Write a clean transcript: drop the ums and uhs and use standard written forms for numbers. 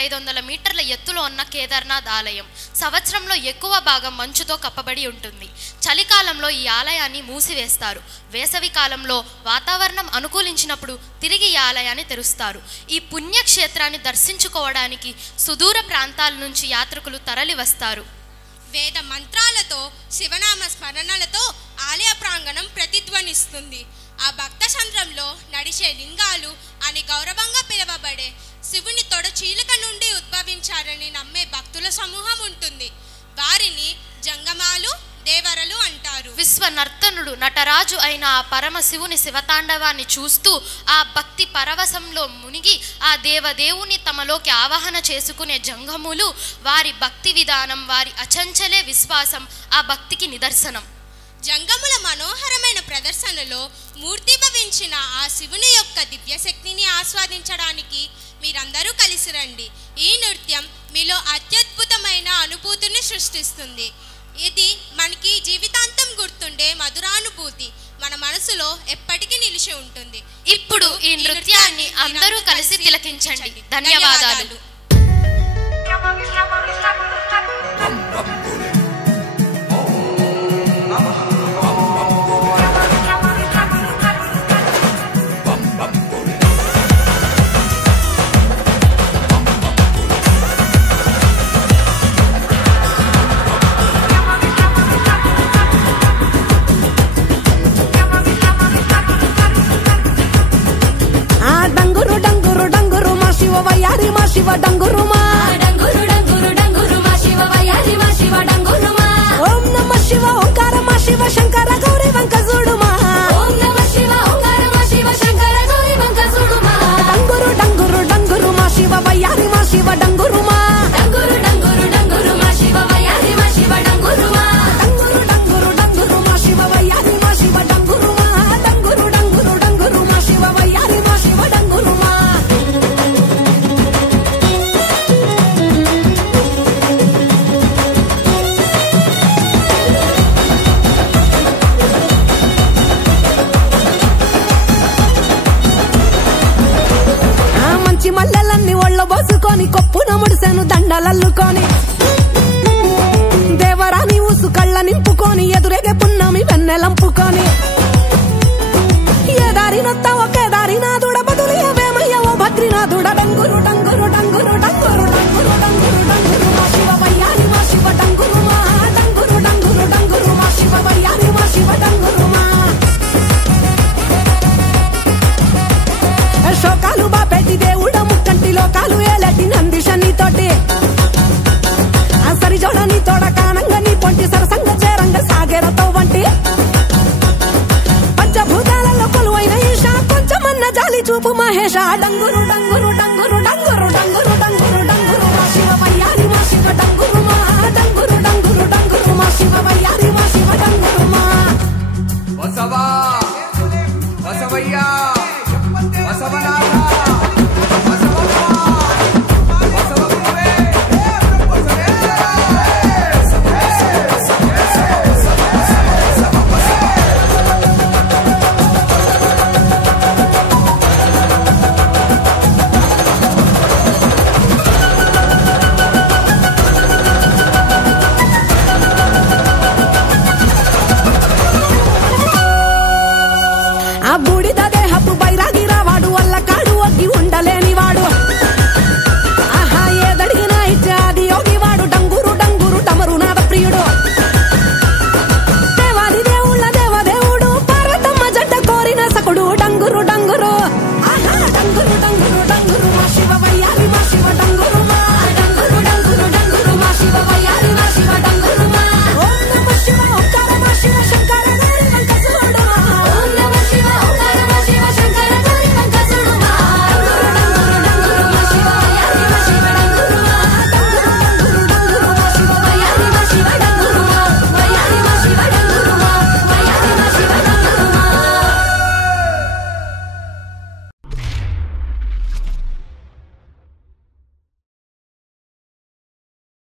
1500 మీటర్ల ఎత్తులో ఉన్న కేదార్నాథ్ ఆలయం. సంవత్సరంలో ఎక్కువ భాగం మంచుతో కప్పబడి ఉంటుంది. చలికాలంలో ఈ ఆలయాన్ని మూసివేస్తారు. వేసవి కాలంలో వాతావరణం అనుకూలించినప్పుడు తిరిగి ఈ ఆలయాన్ని తెరుస్తారు. ఈ పుణ్యక్షేత్రాన్ని దర్శించుకోవడానికి సుదూర ప్రాంతాల నుంచి యాత్రికులు తరలి వస్తారు. వేద మంత్రాలతో శివనామ స్మరణలతో ఆలయ ప్రాంగణం ప్రతిధ్వనిస్తుంది. ఆ భక్త సంద్రంలో నడిచే లింగాలు అని గౌరవంగా పిలువబడే శివుని తొడ చీలిక నుండి ఉద్భవించారని నమ్మే భక్తుల సమూహం ఉంటుంది. వారిని జంగమాలు, దేవరలు అంటారు. విశ్వనర్తనుడు నటరాజు అయిన ఆ పరమశివుని శివతాండవాన్ని చూస్తూ ఆ భక్తి పరవశంలో మునిగి ఆ దేవదేవుని తమలోకి ఆవాహన చేసుకునే జంగములు వారి భక్తి విధానం, వారి అచంచలే విశ్వాసం ఆ భక్తికి నిదర్శనం. జంగముల మనోహరమైన ప్రదర్శనలో మూర్తిభవించిన ఆ శివుని యొక్క దివ్యశక్తిని ఆస్వాదించడానికి మీరందరూ కలిసి రండి. ఈ నృత్యం మీలో అత్యద్భుతమైన అనుభూతిని సృష్టిస్తుంది. ఇది మనకి జీవితాంతం గుర్తుండే మధురానుభూతి మన మనసులో ఎప్పటికీ నిలిచి ఉంటుంది. ఇప్పుడు ఈ నృత్యాన్ని అందరూ కలిసి తిలకించండి. ధన్యవాదాలు. శివ డంగురు మా డంగురు డంగురు డంగురు మా శివ వయారి మా శివ డంగురు మా ఓం నమః శివ ఓంకార మా శివ శంకర గౌరీ వంక చూడు మా ఓం నమః శివ ఓంకార మా శివ శంకర గౌరీ వంక చూడు మా డంగురు డంగురు డంగురు మా శివ వయారి మా శివ డంగురు మా డంగురు డంగురు డంగురు మా శివ వయారి మా శివ డంగురు మా డంగురు డంగురు డంగురు మా శివ వయారి మా శివ డంగురు మా డంగురు డంగురు డంగురు మా శివ వయారి మా శివ డంగురు మా మల్లెలన్నీ ఒళ్ళో బోసుకొని కొప్పున ముడిసెను దండలల్లుకొని దేవరాని ఊసు కళ్ళ నింపుకొని ఎదురేగే పున్నమి వెన్నెలంపుకొని ఏ దారినొత్తా ఒకే దారినాథుడ బదులియవేమయ్య ఓ భద్రినాథుడ డంగురు డంగురు డంగురు డంగురు డంగురు డంగురు డంగురు మా శివ వయ్యారి మా శివ డంగురు మా డంగురు డంగురు డంగురు మా శివ వయ్యారి మా శివ డంగురు మా శోకాలు బాపెట్టి దేవుడ ముక్కంటి లోకాలు ఏలటి నందిషని తోటి సరి జోడని తోడ కానంగా నీ పొంటి సరసంగ చేరంగ సాగేరతో వంటి పంచభూతాలలో కొలువైన ఈశ కొంచెమన్న జాలి చూపు మహేష డంగురు